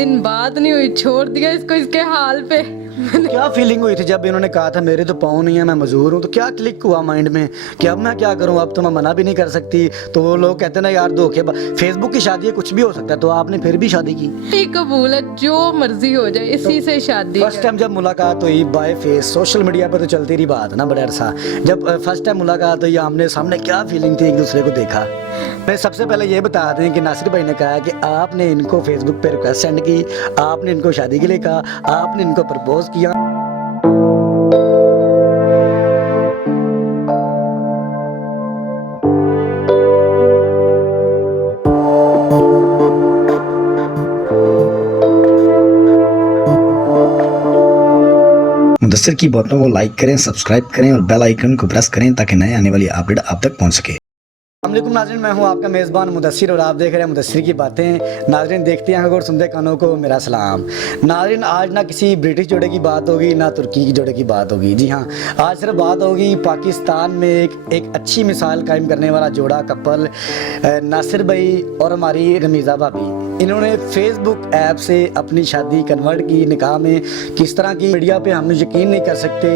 दिन बात नहीं हुई, छोड़ दिया इसको इसके हाल पे। क्या फीलिंग हुई थी जब इन्होंने कहा था मेरे तो पाँव नहीं है, मैं मजदूर हूँ? तो क्या क्लिक हुआ माइंड में कि अब मैं क्या करूँ, अब तो मैं मना भी नहीं कर सकती? तो वो लोग कहते हैं ना यार धोखे, फेसबुक की शादी है, कुछ भी हो सकता है, तो आपने फिर भी शादी की? ठीक कबूल है, जो मर्जी हो जाए, इसी से शादी। फर्स्ट टाइम जब मुलाकात हुई बाय फेस, सोशल मीडिया पर तो चलती रही बात ना बड़ा अरसा, जब फर्स्ट टाइम मुलाकात हुई आमने सामने, क्या फीलिंग थी एक दूसरे को देखा? मैं सबसे पहले ये बता दें कि नासिर भाई ने कहा कि आपने इनको फेसबुक पे रिक्वेस्ट सेंड की, आपने इनको शादी के लिए कहा, आपने इनको प्रपोज किया। मुदस्सिर की बातों को लाइक करें, सब्सक्राइब करें और बेल आइकन को प्रेस करें ताकि नए आने वाली अपडेट आप तक पहुंच सके। अस्सलामुअलैकुम नाज़रीन, मैं हूं आपका मेज़बान मुदस्सिर और आप देख रहे हैं मुदस्सिर की बातें। नाज़रीन देखते हैं और सुनते कानों को मेरा सलाम। नाज़रीन आज ना किसी ब्रिटिश जोड़े की बात होगी ना तुर्की की जोड़े की बात होगी। जी हाँ, आज सिर्फ बात होगी पाकिस्तान में एक अच्छी मिसाल कायम करने वाला जोड़ा कपल नासिर भाई और हमारी रमीज़ा भाभी। इन्होंने फेसबुक ऐप से अपनी शादी कन्वर्ट की निकाह में। किस तरह की मीडिया पे हम यकीन नहीं कर सकते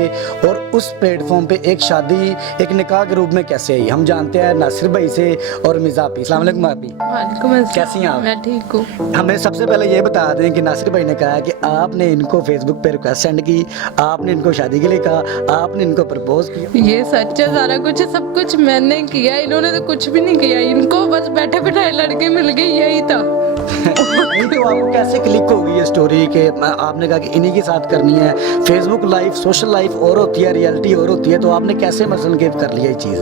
और उस प्लेटफॉर्म पे एक शादी एक निकाह के रूप में कैसे आई, हम जानते हैं नासिर भाई से और रमीज़ा भाभी। अस्सलाम वालेकुम भाभी। वालेकुम अस्सलाम। कैसी हैं आप? मैं ठीक हूँ। हमें सबसे पहले ये बता दें कि नासिर भाई ने कहा कि आपने इनको फेसबुक पे रिक्वेस्ट सेंड की, आपने इनको शादी के लिए कहा, आपने इनको प्रपोज किया। ये सच है, सारा कुछ सब कुछ मैंने किया, इन्होंने तो कुछ भी नहीं किया। इनको बस बैठे बैठाए लड़के मिल गए, यही था। नहीं तो आपको कैसे क्लिक होगी ये स्टोरी कि आपने कहा कि इन्हीं के साथ करनी है? फेसबुक लाइफ, सोशल लाइफ और होती है, रियलिटी और होती है, तो आपने कैसे मसलन के कर लिया ये चीज़?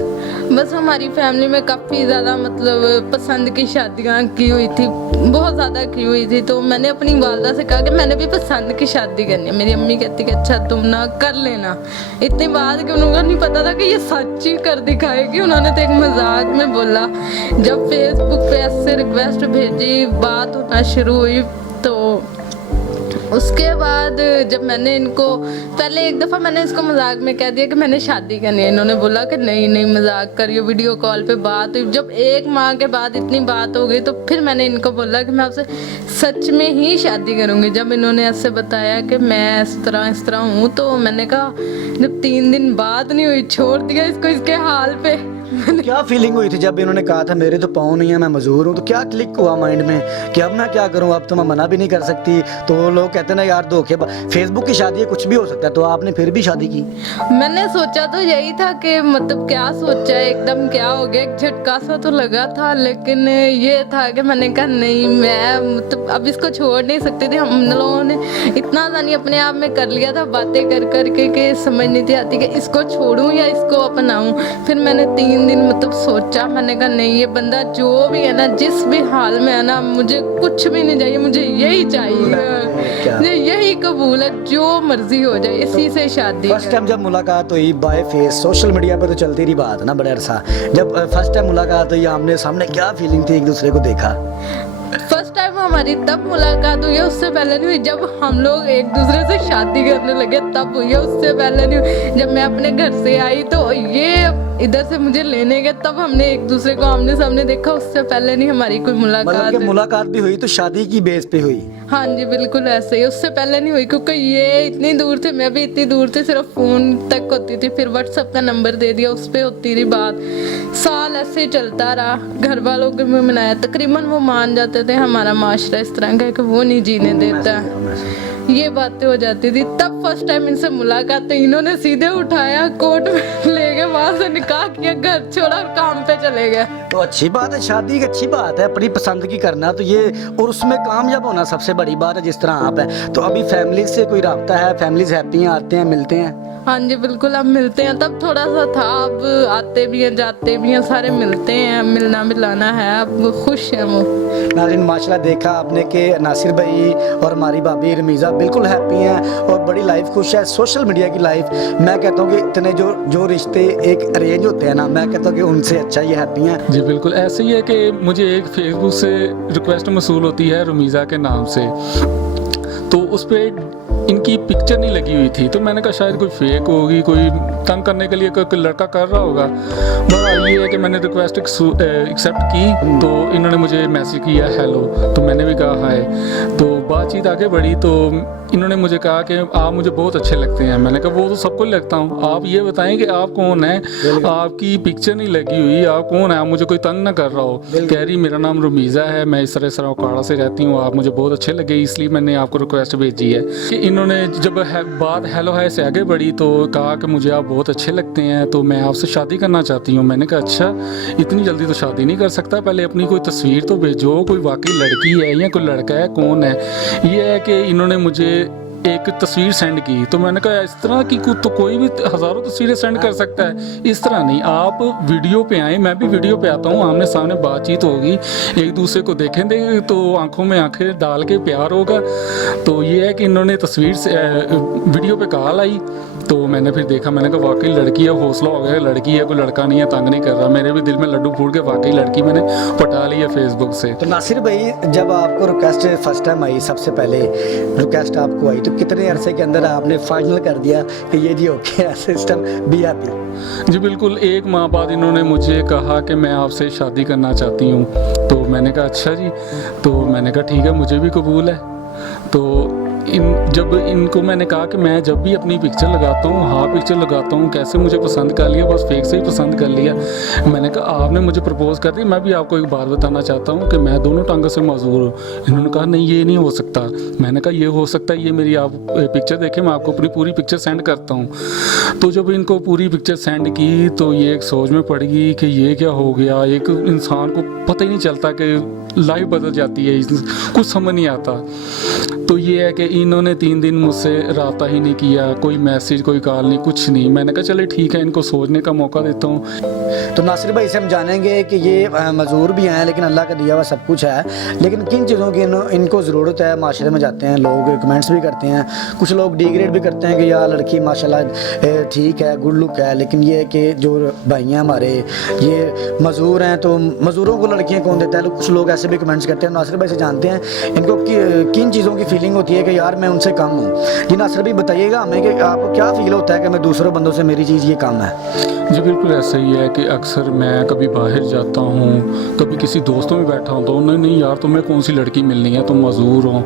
बस हमारी फैमिली में काफ़ी ज़्यादा मतलब पसंद की शादियाँ की हुई थी, बहुत ज़्यादा की हुई थी। तो मैंने अपनी वालदा से कहा कि मैंने भी पसंद की शादी करनी है। मेरी अम्मी कहती कि अच्छा तुम ना कर लेना। इतनी बात कि उनको नहीं पता था कि ये सच ही कर दिखाएगी। उन्होंने तो एक मजाक में बोला। जब फेसबुक पे ऐसे रिक्वेस्ट भेजी, बात होना शुरू हुई, तो उसके बाद जब मैंने इनको पहले एक दफ़ा मैंने इसको मजाक में कह दिया कि मैंने शादी करनी है। इन्होंने बोला कि नहीं नहीं मजाक करियो, वीडियो कॉल पे बात हुई। जब एक माह के बाद इतनी बात हो गई तो फिर मैंने इनको बोला कि मैं आपसे सच में ही शादी करूँगी। जब इन्होंने ऐसे बताया कि मैं इस तरह हूँ, तो मैंने कहा जब 3 दिन बात नहीं हुई, छोड़ दिया इसको इसके हाल पे। क्या फीलिंग हुई थी जब इन्होंने कहा था मेरे तो पाँव नहीं है, मैं मजदूर हूँ? तो क्या क्लिक हुआ माइंड में कि अब मैं क्या करूँ, अब तो मैं मना भी नहीं कर सकती? तो वो लोग कहते हैं ना यार धोखे, फेसबुक की शादी है, कुछ भी हो सकता है, तो आपने फिर भी शादी की? मैंने सोचा तो यही था कि मतलब क्या सोचा एकदम क्या हो गया, एक झटका सा तो लगा था, लेकिन ये था कि मैंने कहा नहीं मैं मतलब अब इसको छोड़ नहीं सकती थी। हम लोगों ने इतना जानी अपने आप में कर लिया था बातें कर करके कि समझ नहीं थी आती कि इसको छोड़ूं या इसको अपनाऊं। फिर मैंने 3 दिन मतलब सोचा, मैंने कहा नहीं ये बंदा जो भी है ना, जिस भी हाल में है ना, मुझे कुछ भी नहीं चाहिए, मुझे यही चाहिए, यही कबूल है, जो मर्जी हो जाए, इसी से शादी। फर्स्ट टाइम जब मुलाकात हुई बाय फेस, सोशल मीडिया पर तो चलती रही बात ना बड़ा अरसा, जब फर्स्ट टाइम मुलाकात हुई आमने सामने, क्या फीलिंग थी एक दूसरे को देखा? फर्स्ट टाइम हमारी तब मुलाकात हुई है, उससे पहले नहीं हुई। जब हम लोग एक दूसरे से शादी करने लगे तब हुई है, उससे पहले नहीं हुई। जब मैं अपने घर से आई तो ये इधर से मुझे लेने गए, तब हमने एक दूसरे को आमने सामने देखा, उससे पहले नहीं हमारी कोई मुलाकात। मतलब कि मुलाकात भी हुई तो शादी की बेस पे हुई? हाँ जी बिल्कुल ऐसे ही, उससे पहले नहीं हुई, क्योंकि ये इतनी दूर थे, मैं भी इतनी दूर थी, सिर्फ फ़ोन तक होती थी। फिर व्हाट्सएप का नंबर दे दिया, उस पर होती रही बात। साल ऐसे ही चलता रहा, घर वालों के मुँह मनाया, तकरीबन वो मान जाते थे हमारा माशरा इस तरह का है कि वो नहीं जीने देता, ये बातें हो जाती थी। तब फर्स्ट टाइम इनसे मुलाकात तो इन्होंने सीधे उठाया, कोर्ट में ले गए, वहाँ से निकाह किया, घर छोड़ा और काम पे चले गए। तो अच्छी बात है, शादी एक अच्छी बात है, अपनी पसंद की करना तो ये, और उसमें कामयाब होना सबसे बड़ी बात है, जिस तरह आप है। तो अभी फैमिली से कोई रब्ता है? फैमिलीज हैप्पी हैं, आते हैं, मिलते हैं? हाँ जी बिल्कुल, अब मिलते हैं। तब थोड़ा सा था, अब आते भी हैं जाते भी हैं, सारे मिलते हैं, मिलना मिलाना है, अब खुश हैं वो। नाज़रीन माशाल्लाह देखा आपने कि नासिर भाई और हमारी भाभी रमीज़ा बिल्कुल हैप्पी हैं और बड़ी लाइफ खुश है। सोशल मीडिया की लाइफ, मैं कहता हूँ कि इतने जो रिश्ते एक अरेंज होते हैं ना, मैं कहता हूँ कि उनसे अच्छा ये हैप्पी हैं। जी बिल्कुल ऐसे ही है कि मुझे एक फेसबुक से रिक्वेस्ट मसूल होती है रमीज़ा के नाम से, तो उस पर इनकी पिक्चर नहीं लगी हुई थी, तो मैंने कहा शायद कोई फेक होगी, कोई तंग करने के लिए कोई लड़का कर रहा होगा। बस ये है कि मैंने रिक्वेस्ट एक्सेप्ट की, तो इन्होंने मुझे मैसेज किया हेलो, तो मैंने भी कहा हाय। तो बातचीत आगे बढ़ी, तो इन्होंने मुझे कहा कि आप मुझे बहुत अच्छे लगते हैं। मैंने कहा वो तो सबको लगता हूँ, आप ये बताएं कि आप कौन हैं, आपकी पिक्चर नहीं लगी हुई, आप कौन है, आप मुझे कोई तंग ना कर रहा हो। कह रही मेरा नाम रमीज़ा है, मैं इस तरह उकाड़ा से रहती हूँ, आप मुझे बहुत अच्छे लगे, इसलिए मैंने आपको रिक्वेस्ट भेजी है। कि इन्होंने जब बात हेलो हाय से आगे बढ़ी, तो कहा कि मुझे आप बहुत अच्छे लगते हैं, तो मैं आपसे शादी करना चाहती हूँ। मैंने कहा अच्छा, इतनी जल्दी तो शादी नहीं कर सकता, पहले अपनी कोई तस्वीर तो भेजो, कोई वाकई लड़की है या कोई लड़का है, कौन है। ये है कि इन्होंने मुझे एक तस्वीर सेंड की, तो मैंने कहा इस तरह की तो कोई भी हज़ारों तस्वीरें सेंड कर सकता है, इस तरह नहीं, आप वीडियो पे आएँ, मैं भी वीडियो पे आता हूँ, आमने सामने बातचीत होगी, एक दूसरे को देखेंगे तो आंखों में आंखें डाल के प्यार होगा। तो ये है कि इन्होंने तस्वीर से वीडियो पे कॉल आई, तो मैंने फिर देखा, मैंने कहा वाकई लड़की है, हौसला हो गया, लड़की है, कोई लड़का नहीं है, तंग नहीं कर रहा। मेरे भी दिल में लड्डू फूट के वाकई लड़की मैंने पटा ली है फेसबुक से। तो नासिर भाई, जब आपको रिक्वेस्ट फर्स्ट टाइम आई, सबसे पहले रिक्वेस्ट आपको आई, तो कितने अरसे के अंदर आपने फाइनल कर दिया कि ये जी ओके सिस्टम बी हैप्पी? जी बिल्कुल, 1 माह बाद इन्होंने मुझे कहा कि मैं आपसे शादी करना चाहती हूँ। तो मैंने कहा अच्छा जी, तो मैंने कहा ठीक है, मुझे भी कबूल है। तो जब इनको मैंने कहा कि मैं जब भी अपनी पिक्चर लगाता हूँ, हाँ पिक्चर लगाता हूँ, कैसे मुझे पसंद कर लिया, बस फेक से ही पसंद कर लिया। मैंने कहा आपने मुझे प्रपोज कर दी, मैं भी आपको एक बात बताना चाहता हूँ कि मैं दोनों टांगों से मजबूर हूँ। इन्होंने कहा नहीं ये नहीं हो सकता। मैंने कहा ये हो सकता है, ये मेरी आप पिक्चर देखें, मैं आपको अपनी पूरी पिक्चर सेंड करता हूँ। तो जब इनको पूरी पिक्चर सेंड की, तो ये एक सोच में पड़ गई कि ये क्या हो गया। एक इंसान को पता ही नहीं चलता कि लाइफ बदल जाती है, कुछ समझ नहीं आता। तो ये है कि इन्होंने 3 दिन मुझसे रब्ता ही नहीं किया, कोई मैसेज, कोई कॉल नहीं, कुछ नहीं। मैंने कहा चले ठीक है, इनको सोचने का मौका देता हूँ। तो नासिर भाई से हम जानेंगे कि ये मजदूर भी हैं, लेकिन अल्लाह का दिया हुआ सब कुछ है, लेकिन किन चीज़ों की इनको ज़रूरत है। माशरे में जाते हैं लोग, कमेंट्स भी करते हैं, कुछ लोग डिग्रेड भी करते हैं कि यार लड़की माशाल्लाह ठीक है, गुड लुक है, लेकिन ये है कि जो भाई हैं हमारे, ये मजदूर हैं, तो मजदूरों को लड़कियाँ कौन देता है। कुछ लोग ऐसे भी कमेंट्स करते हैं। नासिर भाई से जानते हैं इनको किन चीज़ों की फीलिंग होती है कि यार मैं उनसे कम हूँ। ये नासिर भाई बताइएगा हमें कि आपको क्या फील होता है कि मैं दूसरों बंदों से मेरी चीज़ ये कम है। जी बिल्कुल ऐसा ही है कि अक्सर मैं कभी बाहर जाता हूँ, कभी किसी दोस्तों में बैठा हूँ, तो नहीं यार तुम्हें कौन सी लड़की मिलनी है, तुम मजदूर हो।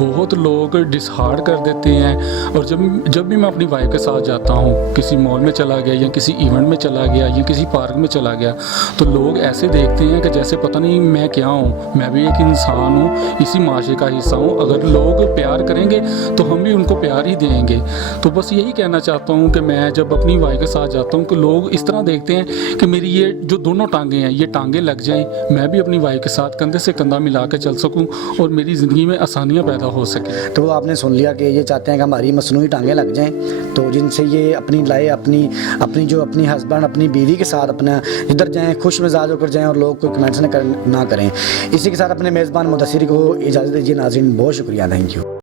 बहुत लोग डिसहार्ड कर देते हैं। और जब भी मैं अपनी वाइफ के साथ जाता हूँ, किसी मॉल में चला गया या किसी इवेंट में चला गया या किसी पार्क में चला गया, तो लोग ऐसे देखते हैं कि जैसे पता नहीं मैं क्या हूँ, मैं भी एक इंसान हूँ, इसी माशरे का हिस्सा हूँ। अगर लोग प्यार करेंगे तो हम भी उनको प्यार ही देंगे। तो बस यही कहना चाहता हूँ कि मैं जब अपनी वाइफ के साथ जाता हूँ कि लोग इस तरह देखते हैं कि मेरी ये जो दोनों टांगें हैं, ये टांगें लग जाएं, मैं भी अपनी वाइफ के साथ कंधे से कंधा मिला के चल सकूं और मेरी ज़िंदगी में आसानियाँ पैदा हो सकें। तो आपने सुन लिया कि ये चाहते हैं कि हमारी मसनूई टांगें लग जाएं, तो जिनसे ये अपनी लाइफ, अपनी हस्बैंड, अपनी बीवी के साथ अपना इधर जाएँ, खुश मिजाज होकर जाएँ और लोग कोई कमेंट्स ना करें। इसी के साथ अपने मेज़बान मुदस्सिर को इजाज़त दीजिए। नाज़रीन बहुत शुक्रिया, थैंक यू।